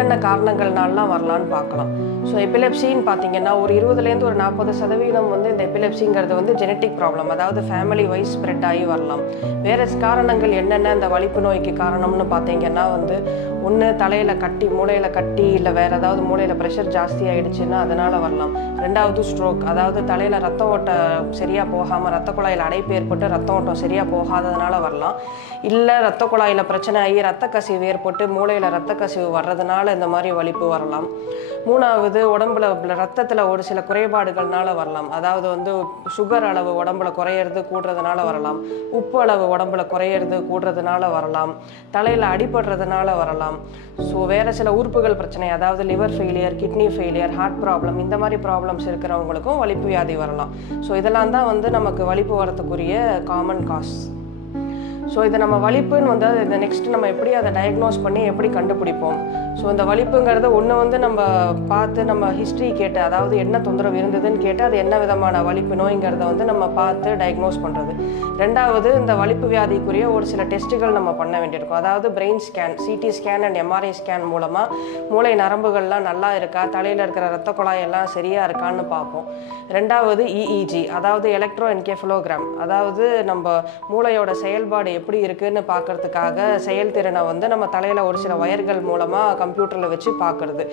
என்னென்ன காரணங்கள்னாலாம் வரலான்னு பார்க்கலாம். ஸோ எபிலெப்சின்னு பார்த்தீங்கன்னா ஒரு 20லேருந்து ஒரு 40% வந்து இந்த எபிலெப்சிங்கிறது வந்து ஜெனட்டிக் ப்ராப்ளம், அதாவது ஃபேமிலி வைஸ் ஸ்ப்ரெட் ஆகி வரலாம். வேறு காரணங்கள் என்னென்ன இந்த வலிப்பு நோய்க்கு காரணம்னு பார்த்தீங்கன்னா வந்து ஒன்று தலையில் கட்டி, மூளையில் கட்டி, இல்லை வேறு ஏதாவது மூளையில் ப்ரெஷர் ஜாஸ்தி ஆகிடுச்சுன்னா அதனால் வரலாம். ரெண்டாவது ஸ்ட்ரோக், அதாவது தலையில் ரத்த ஓட்டம் சரியாக போகாமல் ரத்த குழாயில் அடைப்பு ஏற்பட்டு ரத்த ஓட்டம் சரியாக போகாததுனால வரலாம். இல்லை ரத்த குழாயில் பிரச்சனை ஆகி ரத்த கசிவு ஏற்பட்டு மூளையில் ரத்த கசிவு வர்றதுனால இந்த மாதிரி வலிப்பு வரலாம். மூணாவது உடம்புல ரத்தத்தில் ஒரு சில குறைபாடுகள்னால வரலாம். அதாவது வந்து சுகர் அளவு உடம்புல குறையிறது கூடுறதுனால வரலாம், உப்பு அளவு உடம்புல குறையிறது கூடுறதுனால வரலாம், தலையில் அடிபடுறதுனால வரலாம். ஸோ வேறு சில உறுப்புகள் பிரச்சனை, அதாவது liver failure, kidney failure, heart problem, இந்த மாதிரி ப்ராப்ளம்ஸ் இருக்கிறவங்களுக்கும் வலிப்பு வியாதி வரலாம். ஸோ இதெல்லாம் தான் வந்து நமக்கு வலிப்பு வரத்துக்குரிய காமன் காஸ். ஸோ இதை நம்ம வலிப்புன்னு வந்து இந்த நெக்ஸ்ட் நம்ம எப்படி அதை டயக்னோஸ் பண்ணி எப்படி கண்டுபிடிப்போம்? ஸோ இந்த வலிப்புங்கிறது ஒன்று வந்து நம்ம பார்த்து நம்ம ஹிஸ்ட்ரி கேட்டு, அதாவது என்ன தொந்தரவு இருந்ததுன்னு கேட்டு அது என்ன விதமான வலிப்பு நோய்ங்கிறத வந்து நம்ம பார்த்து டயக்னோஸ் பண்ணுறது. ரெண்டாவது இந்த வலிப்பு வியாதிக்குரிய ஒரு சில டெஸ்ட்டுகள் நம்ம பண்ண வேண்டியிருக்கும். அதாவது brain scan, CT scan and MRI scan மூலமாக மூளை நரம்புகள்லாம் நல்லா இருக்கா, தலையில் இருக்கிற ரத்த குழாயெல்லாம் சரியாக இருக்கான்னு பார்ப்போம். ரெண்டாவது இஇஜி, அதாவது எலக்ட்ரோ என்கெஃபலோகிராம், அதாவது நம்ம மூளையோட செயல்பாடு எப்படி இருக்குன்னு பார்க்கறதுக்காக செயல்திறனை வந்து நம்ம தலையில் ஒரு சில வயர்கள் மூலமாக கம்ப்யூட்டரில் வச்சு பார்க்குறது.